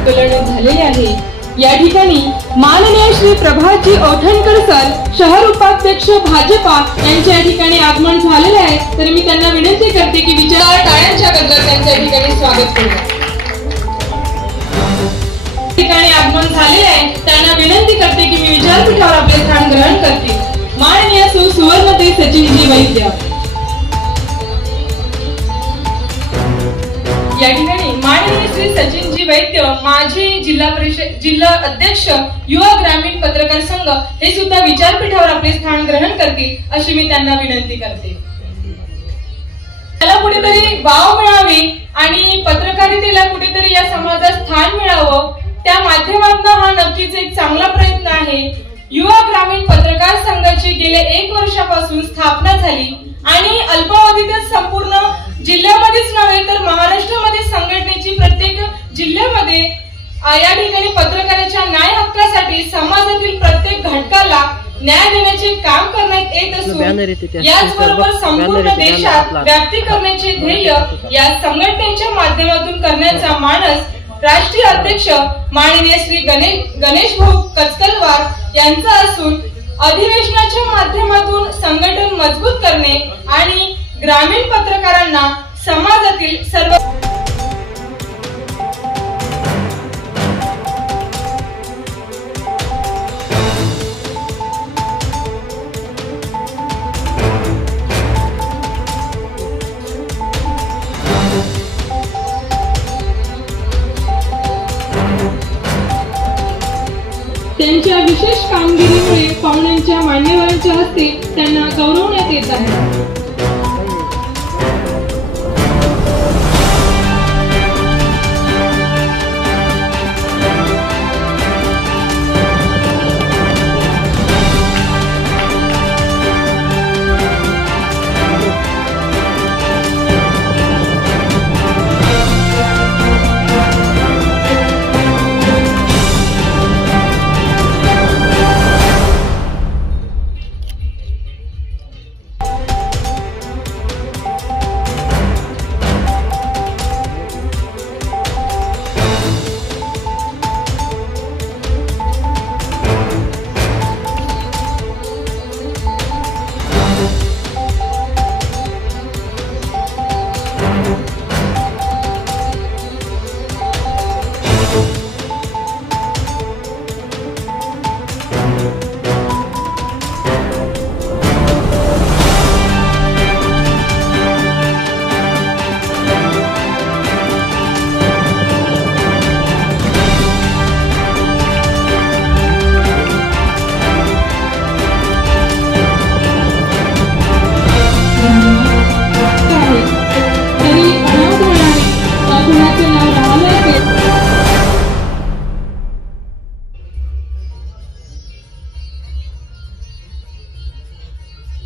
आकलन झालेले आहे। या ठिकाणी माननीय श्री प्रभातजी ओठणकर सर, शहर उपाध्यक्ष भाजपा यांच्या ठिकाणी आगमन झालेले आहे। तर मी त्यांना विनंती करते की विचार टाळ्यांच्या गजरात त्यांच्या ठिकाणी स्वागत करूया। ठिकाणी आगमन झाले आहे, त्यांना विनंती करते की मी विचारपीठावर आपले स्थान ग्रहण करते। माननीय सुवर्णते सचिनजी वैद्य या ठिकाणी माननीय श्री सचिनजी वैद्य, माजी जिल्हा अध्यक्ष युवा ग्रामीण पत्रकार संघ, हे सुद्धा विचारपीठावर आपले स्थान ग्रहण करतील अशी मी त्यांना विनंती करते। त्याला कुठेतरी वाव मिळावी आणि पत्रकारितेला कुठेतरी या समाजात स्थान मिळावं, त्या माध्यमातून हा नक्कीच एक चांगला प्रयत्न आहे। युवा ग्रामीण पत्रकार संघाची गेल्या 1 वर्षापासून स्थापना झाली आणि अल्पावधीतच संपूर्ण जिल्ह्यामध्येच नव्हे तर महाराष्ट्रामध्ये संघटनेची प्रत्येक जिल्ह्यामध्ये या ठिकाणी पत्रकाराच्या न्याय हक्कासाठी समाजातील प्रत्येक घटकाला न्याय देण्याचे काम करण्यात येत असून याचबरोबर संपूर्ण देशात व्याप्ती करण्याचे ध्येय या संघटनेच्या माध्यमातून करण्याचा मानस राष्ट्रीय अध्यक्ष माननीय श्री गणेश भाऊ कचकलवार यांचा असून अधिवेशनाच्या माध्यमातून संघटन मजबूत करणे आणि ग्रामीण पत्रकारांना समाजातील सर्व त्यांच्या विशेष कामगिरीमुळे पाहुण्यांच्या मान्यवरांच्या हस्ते त्यांना गौरवण्यात येत आहे।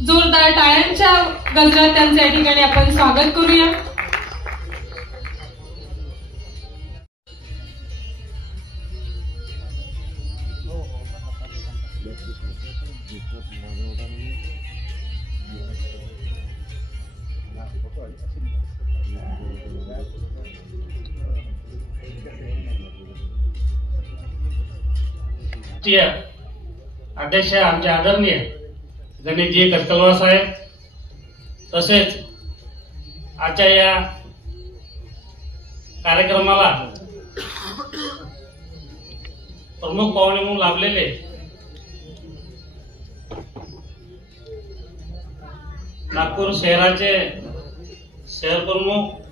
जोरदार टाळ्यांच्या गजरात त्यांचे या ठिकाणी आपण स्वागत करूया। अध्यक्ष आमचे आदरणीय गणेशजी कचकलवार साहेब, तसेच आजच्या या कार्यक्रमाला प्रमुख पाहुणे म्हणून लाभलेले नागपूर शहराचे शहर प्रमुख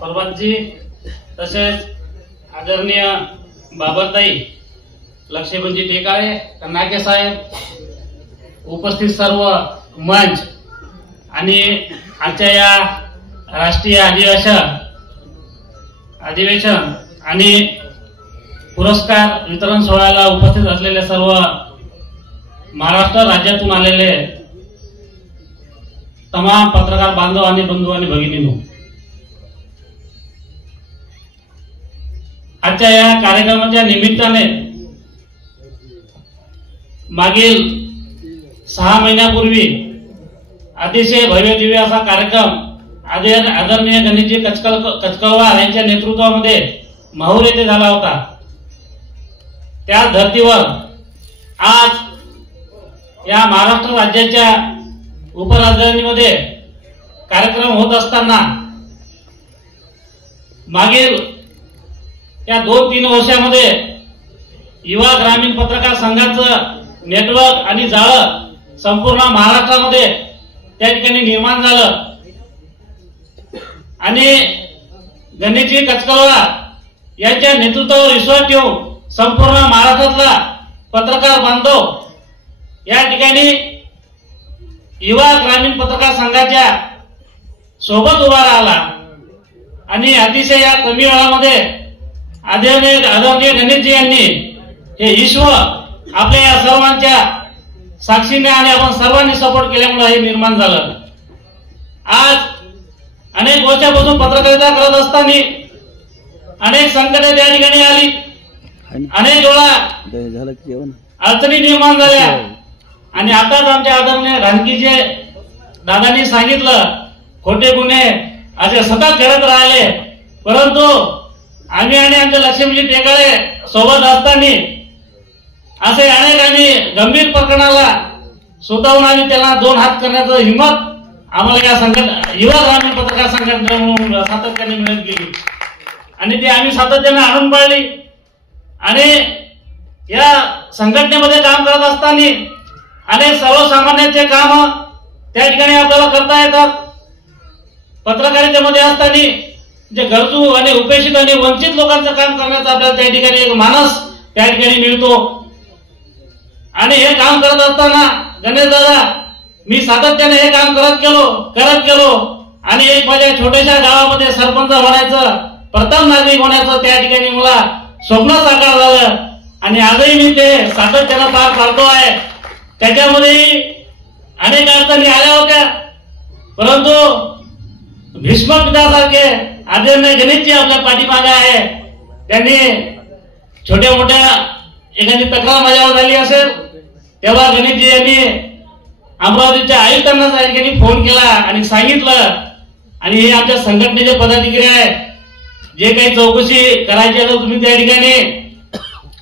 प्रभातजी, तसेच आदरणीय बाबाताई लक्ष्मणजी टेकाळे, कन्नाके साहेब, उपस्थित सर्व मंच आणि आजच्या या राष्ट्रीय अधिवेशन आणि पुरस्कार वितरण सोहळ्याला उपस्थित असलेले सर्व महाराष्ट्र राज्यातून आलेले तमाम पत्रकार बांधव आणि बंधू आणि भगिनींनो, आजच्या या कार्यक्रमाच्या निमित्ताने मागील 6 महिन्यापूर्वी अतिशय भव्य दिव्य असा कार्यक्रम आदरणीय गणेशजी कचकलवार यांच्या नेतृत्वामध्ये माहूर येथे झाला होता. त्या धर्तीवर आज या महाराष्ट्र राज्याच्या उपराजधानीमध्ये कार्यक्रम होत असताना मागील या 2-3 वर्षामध्ये युवा ग्रामीण पत्रकार संघाचं नेटवर्क आणि जाळं संपूर्ण महाराष्ट्रामध्ये त्या ठिकाणी निर्माण झालं आणि गणेशजी कचकलवार यांच्या नेतृत्वावर विश्वास ठेवून संपूर्ण महाराष्ट्रातला पत्रकार बांधव या ठिकाणी युवा ग्रामीण पत्रकार संघाच्या सोबत उभा राहिला आणि अतिशय या कमी वेळामध्ये आदरणीय गणेशजी यांनी हे विश्व आपल्या या सर्वांच्या साक्षीने आणि आपण सर्वांनी सपोर्ट केल्यामुळे हे निर्माण झालं. आज अनेक वर्षापासून पत्रकारिता करत असताना अनेक संकटे त्या ठिकाणी आली, अनेक वेळा अडचणी निर्माण झाल्या आणि आताच आमच्या आदरणीय रानकीचे दादांनी सांगितलं खोटे गुन्हे असे सतत घडत राहिले, परंतु आम्ही आणि आमचे लक्ष्मीजी टेकाळे सोबत असताना असे अनेक आम्ही गंभीर प्रकरणाला स्वतःहून आम्ही त्याला 2 हात करण्याचं हिंमत आम्हाला या युवा ग्रामीण पत्रकार संघटनेकडून सातत्याने मिळत गेली आणि ती आम्ही सातत्याने आणून पाळली. आणि या संघटनेमध्ये काम करत असताना अनेक सर्वसामान्यांचे काम त्या ठिकाणी आपल्याला करता येतात. पत्रकारितेमध्ये असताना जे गरजू आणि उपेक्षित आणि वंचित लोकांचं काम करण्याचा आपल्याला त्या ठिकाणी एक मानस त्या ठिकाणी मिळतो. आणि हे काम करत असताना गणेश दादा मी सातत्याने हे काम करत गेलो आणि एक माझ्या छोट्याशा गावामध्ये सरपंच होण्याचं, प्रथम नागरिक होण्याचं त्या ठिकाणी मला स्वप्न साकार झालं आणि आजही मी ते सातत्यानं पार पाडतो आहे. त्याच्यामध्येही अनेक अडचणी आल्या होत्या, परंतु भीष्म पित्यासारखे आदरणीय गणेशजी आपल्या पाठीमागे आहे. त्यांनी छोट्या मोठ्या एखादी तक्रार माझ्यावर झाली असेल तेव्हा गणेशजी यांनी अमरावतीच्या आयुक्तांना त्या ठिकाणी फोन केला आणि सांगितलं. आणि हे आमच्या संघटनेचे पदाधिकारी आहे, जे काही चौकशी करायची असेल तुम्ही त्या ठिकाणी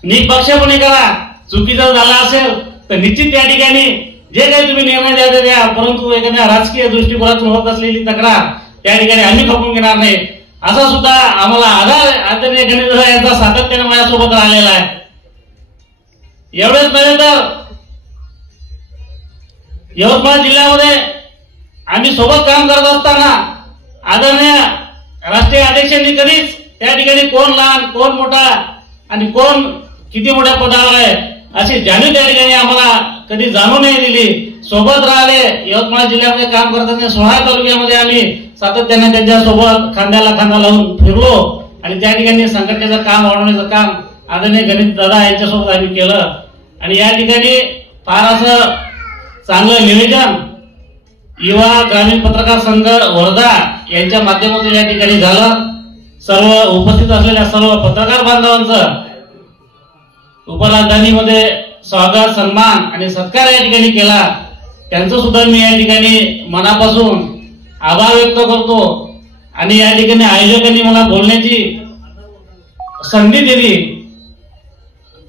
निपक्षपणे करा, चुकीचं झाला असेल तर निश्चित त्या ठिकाणी जे काही तुम्ही निर्णय द्यायचे द्या, परंतु एखाद्या राजकीय दृष्टिकोनातून होत असलेली तक्रार त्या ठिकाणी आम्ही खपून घेणार नाही, असा सुद्धा आम्हाला आधार आदरणीय गणेश यांचा सातत्याने माझ्यासोबत राहिलेला आहे. एवढेच नव्हे तर यवतमाळ जिल्ह्यामध्ये आम्ही सोबत काम करत असताना आदरणीय राष्ट्रीय अध्यक्षांनी कधीच त्या ठिकाणी कोण लहान कोण मोठा आणि कोण किती मोठ्या पदावर आहे अशी जाणीव त्या ठिकाणी आम्हाला कधी जाणू नाही दिली. सोबत राहिले. यवतमाळ जिल्ह्यामध्ये काम करताना 16 तालुक्यामध्ये आम्ही सातत्याने त्यांच्या सोबत खांद्याला खांदा लावून फिरलो आणि त्या ठिकाणी संघटनेचं काम वाढवण्याचं काम आदरणीय गणेश दादा यांच्यासोबत आम्ही केलं. आणि या ठिकाणी फार असं चांगलं नियोजन युवा ग्रामीण पत्रकार संघ वर्धा यांच्या माध्यमातून या ठिकाणी झालं. सर्व उपस्थित असलेल्या सर्व पत्रकार बांधवांचं उपराजधानीमध्ये स्वागत, सन्मान आणि सत्कार या ठिकाणी केला. त्यांचं सुद्धा मी या ठिकाणी मनापासून आभार व्यक्त करतो. आणि या ठिकाणी आयोजकांनी मला बोलण्याची संधी दिली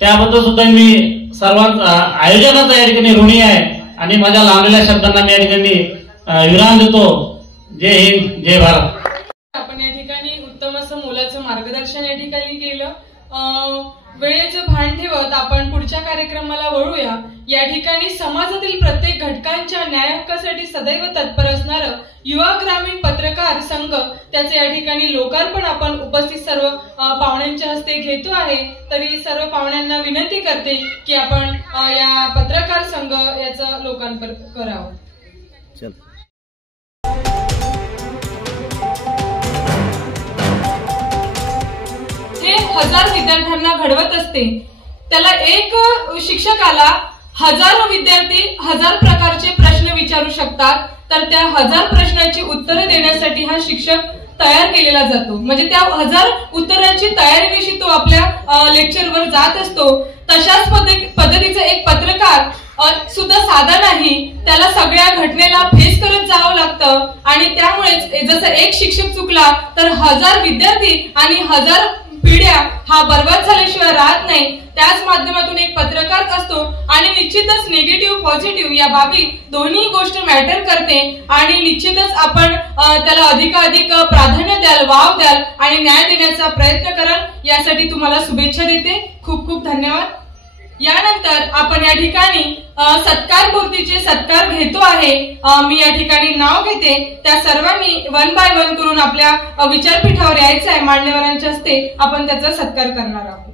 त्याबद्दल सुद्धा मी सर्वांचा आयोजकांचा या ठिकाणी ऋणी आहे. आणि माझ्या लांबलेल्या शब्दांना मी या ठिकाणी विराम देतो. जय हिंद, जय भारत. आपण या ठिकाणी उत्तम असं मोलाचं मार्गदर्शन या ठिकाणी केलं. वेळेचं भान ठेवत आपण पुढच्या कार्यक्रमाला वळूया. या ठिकाणी समाजातील प्रत्येक घटकांच्या न्याय हक्कासाठी सदैव तत्पर असणारं युवा ग्रामीण पत्रकार संघ त्याचे या ठिकाणी लोकार्पण आपण उपस्थित सर्व पाहुण्यांच्या हस्ते घेतो आहे. तरी सर्व पाहुण्यांना विनंती करते की आपण या पत्रकार संघ याचं लोकार्पण करावं. हे 1000 विद्यार्थ्यांना घडवत असते. त्याला एक शिक्षकाला हजारो विद्यार्थी 1000 प्रकारचे प्रश्न विचारू शकतात. तर त्या 1000 प्रश्नांची उत्तरे देण्यासाठी हा शिक्षक तयार केलेला जातो. म्हणजे त्या 1000 उत्तरांची तयारीनिशी तो आपल्या लेक्चरवर जात असतो. तशाच पद्धतीचा एक पत्रकार सुद्धा साधा नाही, त्याला सगळ्या घटनेला फेस करत जावं लागतं आणि त्यामुळेच जसं एक शिक्षक चुकला तर 1000 विद्यार्थी आणि 1000 पिढ्या हा बर्बाद झाल्याशिवाय राहत नाही। त्याच माध्यमातून एक पत्रकार असतो आणि निश्चितच निगेटिव्ह पॉझिटिव्ह या बाबी दोन्ही गोष्ट मॅटर करते आणि निश्चितच आपण त्याला अधिकाधिक प्राधान्य द्याल, वाव द्याल आणि न्याय देण्याचा प्रयत्न कराल। यासाठी तुम्हाला शुभेच्छा देते। खूप खूप धन्यवाद। यानंतर आपण या ठिकाणी सत्कार मूर्तीचे सत्कार घेतो आहे। मी या ठिकाणी नाव घेते, त्या सर्वांनी 1 बाय 1 करून आपल्या विचारपीठावर यायचं आहे। मान्यवरांच्या हस्ते आपण त्याचा सत्कार करणार आहोत।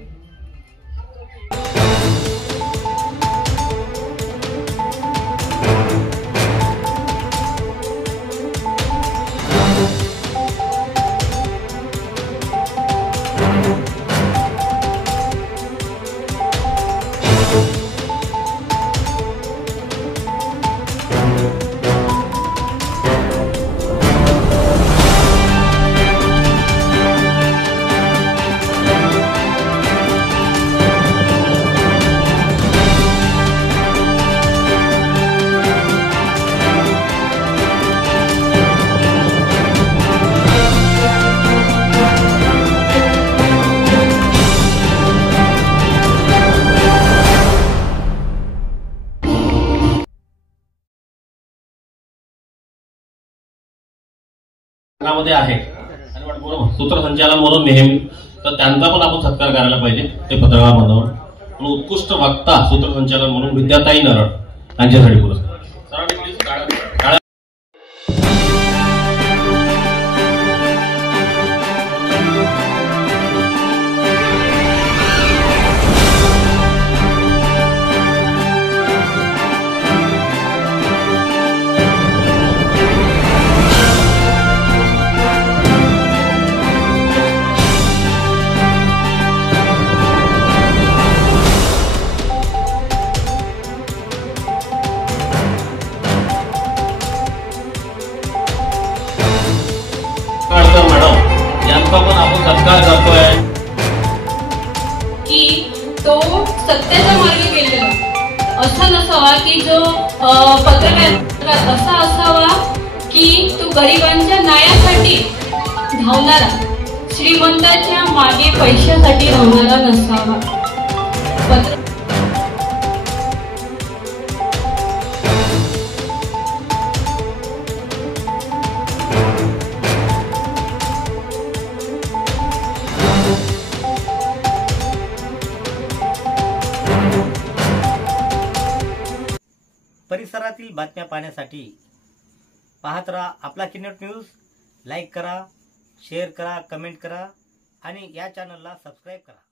मध्ये आहे आणि बरोबर सूत्रसंचालन म्हणून नेहमी तर त्यांचा पण आपण सत्कार करायला पाहिजे। ते पत्रकार बांधवांवर पण उत्कृष्ट वक्ता सूत्रसंचालन म्हणून विद्याताई नरड यांच्यासाठी पुरस्कार। पण आपण सत्कार करतोय की तो सत्याचा मार्ग गेलेला असा नसावा, की जो पत्रकार असा असावा की तो गरिबांच्या न्यायासाठी धावणारा, श्रीमंताच्या मागे पैशासाठी धावणारा नसावा। परिसरातील बातम्या पाहण्यासाठी पाहत राहा आपला किन्नट न्यूज। लाईक करा, शेअर करा, कमेंट करा आणि या चॅनलला सबस्क्राईब करा।